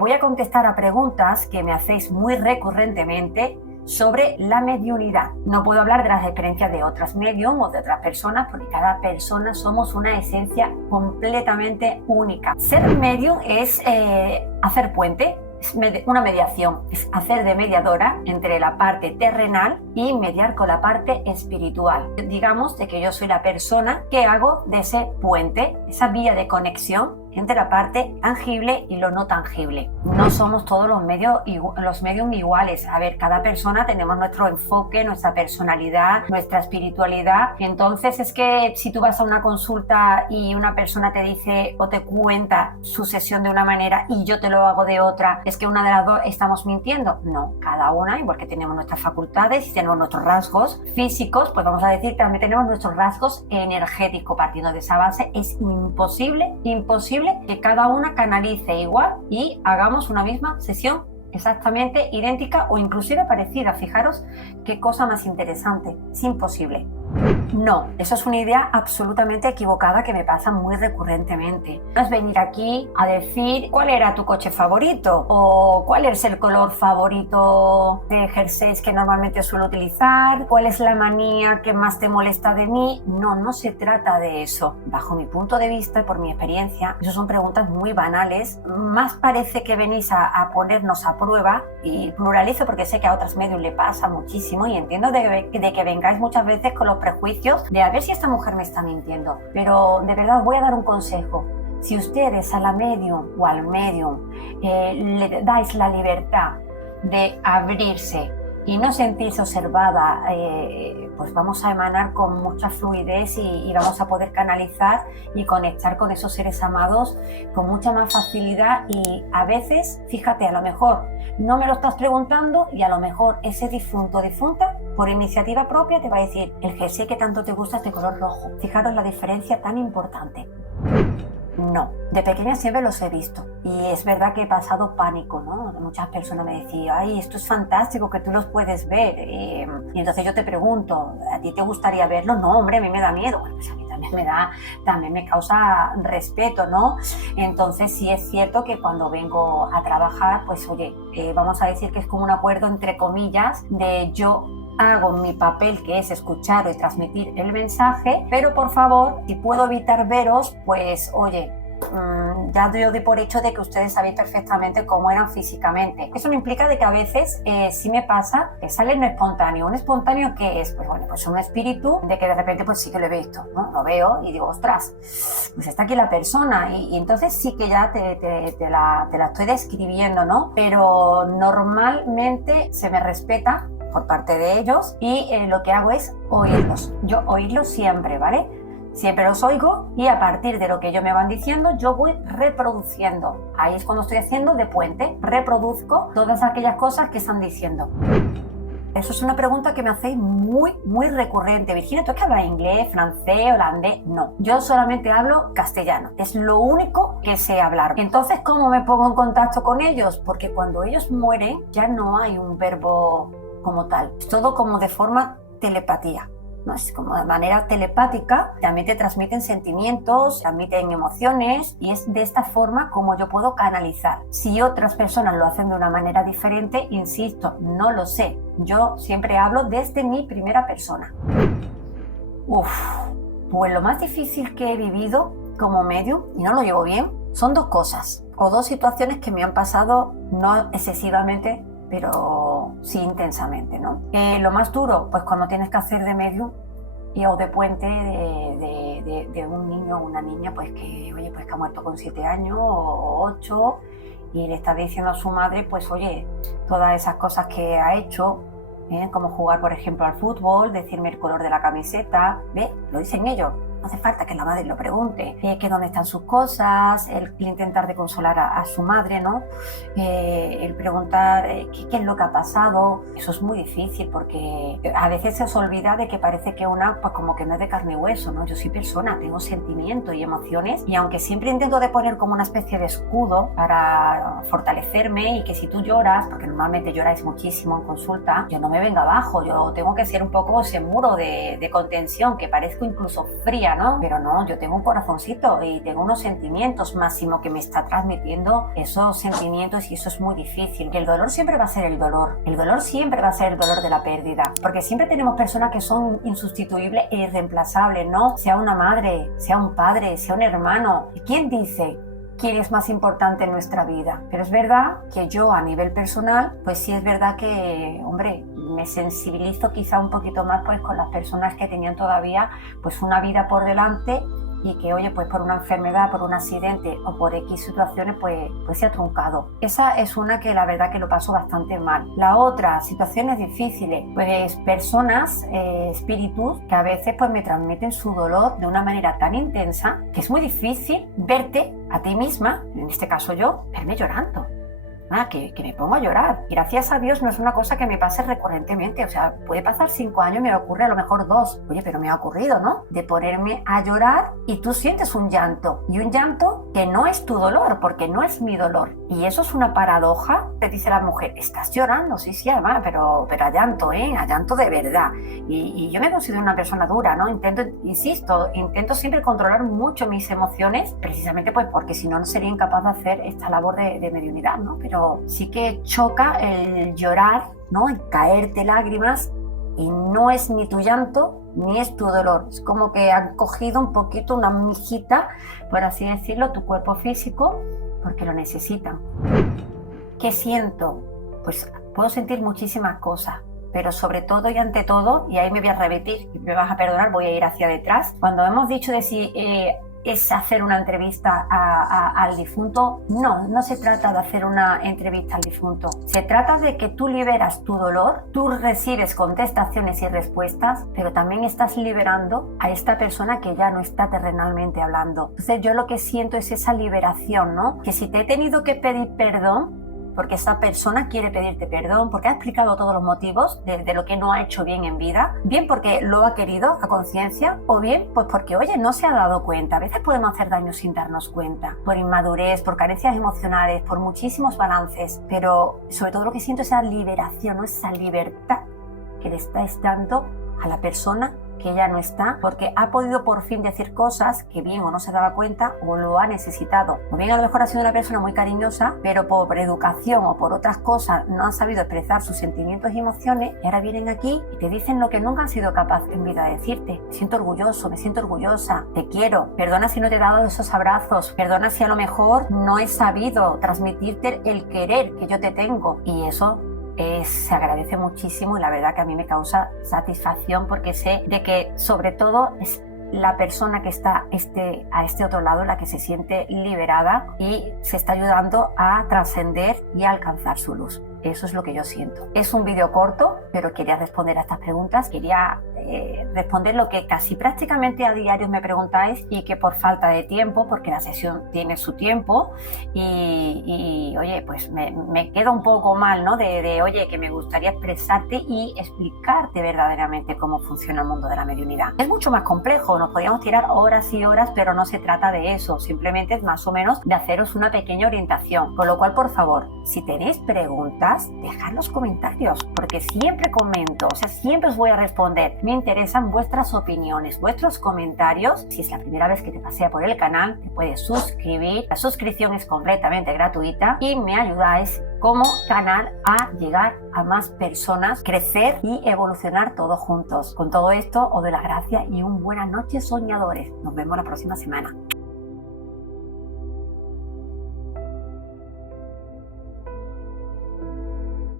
Voy a contestar a preguntas que me hacéis muy recurrentemente sobre la mediunidad. No puedo hablar de las experiencias de otras medium o de otras personas porque cada persona somos una esencia completamente única. Ser medium es hacer puente, es una mediación, es hacer de mediadora entre la parte terrenal y mediar con la parte espiritual. Digamos de que yo soy la persona que hago de ese puente, esa vía de conexión entre la parte tangible y lo no tangible. No somos todos los medium iguales. A ver, cada persona tenemos nuestro enfoque, nuestra personalidad, nuestra espiritualidad. Entonces es que si tú vas a una consulta y una persona te dice o te cuenta su sesión de una manera y yo te lo hago de otra, ¿es que una de las dos estamos mintiendo? No, cada una, igual que tenemos nuestras facultades y tenemos nuestros rasgos físicos, pues vamos a decir que también tenemos nuestros rasgos energéticos. Partiendo de esa base, es imposible que cada una canalice igual y hagamos una misma sesión exactamente idéntica o inclusive parecida. Fijaros qué cosa más interesante. Es imposible. No, eso es una idea absolutamente equivocada que me pasa muy recurrentemente. No es venir aquí a decir cuál era tu coche favorito o cuál es el color favorito de jerseys que normalmente suelo utilizar, cuál es la manía que más te molesta de mí. No, no se trata de eso. Bajo mi punto de vista y por mi experiencia, eso son preguntas muy banales. Más parece que venís a ponernos a prueba, y pluralizo porque sé que a otras medios le pasa muchísimo y entiendo de que vengáis muchas veces con los prejuicios de a ver si esta mujer me está mintiendo. Pero de verdad os voy a dar un consejo. Si ustedes a la medium o al medium le dais la libertad de abrirse y no sentirse observada, pues vamos a emanar con mucha fluidez y vamos a poder canalizar y conectar con esos seres amados con mucha más facilidad. Y a veces, fíjate, a lo mejor no me lo estás preguntando y a lo mejor ese difunto o difunta por iniciativa propia te va a decir: el jersey que tanto te gusta es de color rojo. Fijaros la diferencia tan importante. No, de pequeña siempre los he visto y es verdad que he pasado pánico, ¿no? Muchas personas me decían: ay, esto es fantástico que tú los puedes ver, y entonces yo te pregunto: ¿a ti te gustaría verlo? No, hombre, a mí me da miedo. Bueno, pues a mí también me causa respeto, ¿no? Entonces sí es cierto que cuando vengo a trabajar, pues oye, vamos a decir que es como un acuerdo entre comillas de yo hago mi papel, que es escuchar y transmitir el mensaje, pero por favor, si puedo evitar veros, pues oye, ya yo doy por hecho de que ustedes sabéis perfectamente cómo eran físicamente. Eso no implica de que a veces sí me pasa que sale no espontáneo. ¿Un espontáneo qué es? Pues bueno, pues un espíritu de que de repente pues sí que lo he visto, ¿no? Lo veo y digo: ostras, pues está aquí la persona, y entonces sí que ya te la estoy describiendo, ¿no? Pero normalmente se me respeta por parte de ellos y lo que hago es oírlos. Yo oírlos siempre, ¿vale? Siempre los oigo y a partir de lo que ellos me van diciendo yo voy reproduciendo. Ahí es cuando estoy haciendo de puente, reproduzco todas aquellas cosas que están diciendo. Eso es una pregunta que me hacéis muy recurrente. Virginia, ¿tú es que hablas inglés, francés, holandés? No, yo solamente hablo castellano. Es lo único que sé hablar. Entonces, ¿cómo me pongo en contacto con ellos? Porque cuando ellos mueren ya no hay un verbo como tal. Es todo como de forma telepatía, ¿no? Es como de manera telepática, también te transmiten sentimientos, transmiten emociones, y es de esta forma como yo puedo canalizar. Si otras personas lo hacen de una manera diferente, insisto, no lo sé. Yo siempre hablo desde mi primera persona. Pues lo más difícil que he vivido como medium, y no lo llevo bien, son dos cosas, o dos situaciones que me han pasado no excesivamente, pero sí intensamente, ¿no? Lo más duro, pues cuando tienes que hacer de medium o de puente de un niño o una niña, pues que, oye, pues que ha muerto con 7 años o 8 y le está diciendo a su madre, pues oye, todas esas cosas que ha hecho, como jugar, por ejemplo, al fútbol, decirme el color de la camiseta, ¿ve? Lo dicen ellos. No hace falta que la madre lo pregunte, que dónde están sus cosas, el intentar de consolar a su madre, ¿no? El preguntar qué es lo que ha pasado. Eso es muy difícil porque a veces se os olvida de que parece que una, pues como que no es de carne y hueso, ¿no? Yo soy persona, tengo sentimientos y emociones, y aunque siempre intento de poner como una especie de escudo para fortalecerme y que si tú lloras, porque normalmente lloráis muchísimo en consulta, yo no me venga abajo, yo tengo que ser un poco ese muro de contención, que parezco incluso fría, fría, ¿no? Pero no, yo tengo un corazoncito y tengo unos sentimientos, Máximo, que me está transmitiendo esos sentimientos, y eso es muy difícil. Que el dolor siempre va a ser el dolor. El dolor siempre va a ser el dolor de la pérdida, porque siempre tenemos personas que son insustituibles e irreemplazables, ¿no? Sea una madre, sea un padre, sea un hermano. ¿Y quién dice quién es más importante en nuestra vida? Pero es verdad que yo, a nivel personal, pues sí es verdad que, hombre, me sensibilizo quizá un poquito más pues con las personas que tenían todavía pues una vida por delante, y que, oye, pues por una enfermedad, por un accidente o por X situaciones, pues se ha truncado. Esa es una que la verdad que lo paso bastante mal. La otra, situaciones difíciles, pues personas, espíritus, que a veces pues me transmiten su dolor de una manera tan intensa que es muy difícil verte a ti misma, en este caso yo, verme llorando. Que me pongo a llorar. Y gracias a Dios no es una cosa que me pase recurrentemente. O sea, puede pasar 5 años y me ocurre a lo mejor 2. Oye, pero me ha ocurrido, ¿no? De ponerme a llorar y tú sientes un llanto. Y un llanto que no es tu dolor, porque no es mi dolor. Y eso es una paradoja. Te dice la mujer, ¿estás llorando? Sí, además, pero a llanto, a llanto de verdad. Y yo me considero una persona dura, ¿no? Intento siempre controlar mucho mis emociones, precisamente pues porque si no, no sería incapaz de hacer esta labor de mediunidad, ¿no? Pero sí que choca el llorar, ¿no? El caerte lágrimas, y no es ni tu llanto ni es tu dolor. Es como que han cogido un poquito una mijita, por así decirlo, tu cuerpo físico, porque lo necesitan. ¿Qué siento? Pues puedo sentir muchísimas cosas, pero sobre todo y ante todo, y ahí me voy a repetir y me vas a perdonar, voy a ir hacia detrás. Cuando hemos dicho de si es hacer una entrevista al difunto, no se trata de hacer una entrevista al difunto. Se trata de que tú liberas tu dolor, tú recibes contestaciones y respuestas, pero también estás liberando a esta persona que ya no está terrenalmente hablando. Entonces yo lo que siento es esa liberación, ¿no? Que si te he tenido que pedir perdón, porque esa persona quiere pedirte perdón, porque ha explicado todos los motivos de lo que no ha hecho bien en vida, bien porque lo ha querido a conciencia, o bien pues porque, oye, no se ha dado cuenta. A veces podemos hacer daño sin darnos cuenta, por inmadurez, por carencias emocionales, por muchísimos balances, pero sobre todo lo que siento es esa liberación, ¿no? Esa libertad que le estáis dando a la persona que ya no está, porque ha podido por fin decir cosas que bien o no se daba cuenta o lo ha necesitado. O bien a lo mejor ha sido una persona muy cariñosa, pero por educación o por otras cosas no han sabido expresar sus sentimientos y emociones, y ahora vienen aquí y te dicen lo que nunca han sido capaces en vida de decirte. Me siento orgulloso, me siento orgullosa, te quiero, perdona si no te he dado esos abrazos, perdona si a lo mejor no he sabido transmitirte el querer que yo te tengo. Y eso se agradece muchísimo, y la verdad que a mí me causa satisfacción, porque sé de que sobre todo es la persona que está a este otro lado la que se siente liberada y se está ayudando a trascender y a alcanzar su luz. Eso es lo que yo siento. Es un vídeo corto, pero quería responder a estas preguntas. Quería responder lo que casi prácticamente a diario me preguntáis, y que por falta de tiempo, porque la sesión tiene su tiempo, y oye, pues me queda un poco mal, ¿no? Oye, que me gustaría expresarte y explicarte verdaderamente cómo funciona el mundo de la mediunidad. Es mucho más complejo, nos podríamos tirar horas y horas, pero no se trata de eso. Simplemente es más o menos de haceros una pequeña orientación. Con lo cual, por favor, si tenéis preguntas, dejad los comentarios, porque siempre comento, o sea, siempre os voy a responder. Me interesan vuestras opiniones, vuestros comentarios. Si es la primera vez que te pasea por el canal, te puedes suscribir. La suscripción es completamente gratuita y me ayudáis como canal a llegar a más personas, crecer y evolucionar todos juntos. Con todo esto, os doy las gracias y un buenas noches, soñadores. Nos vemos la próxima semana.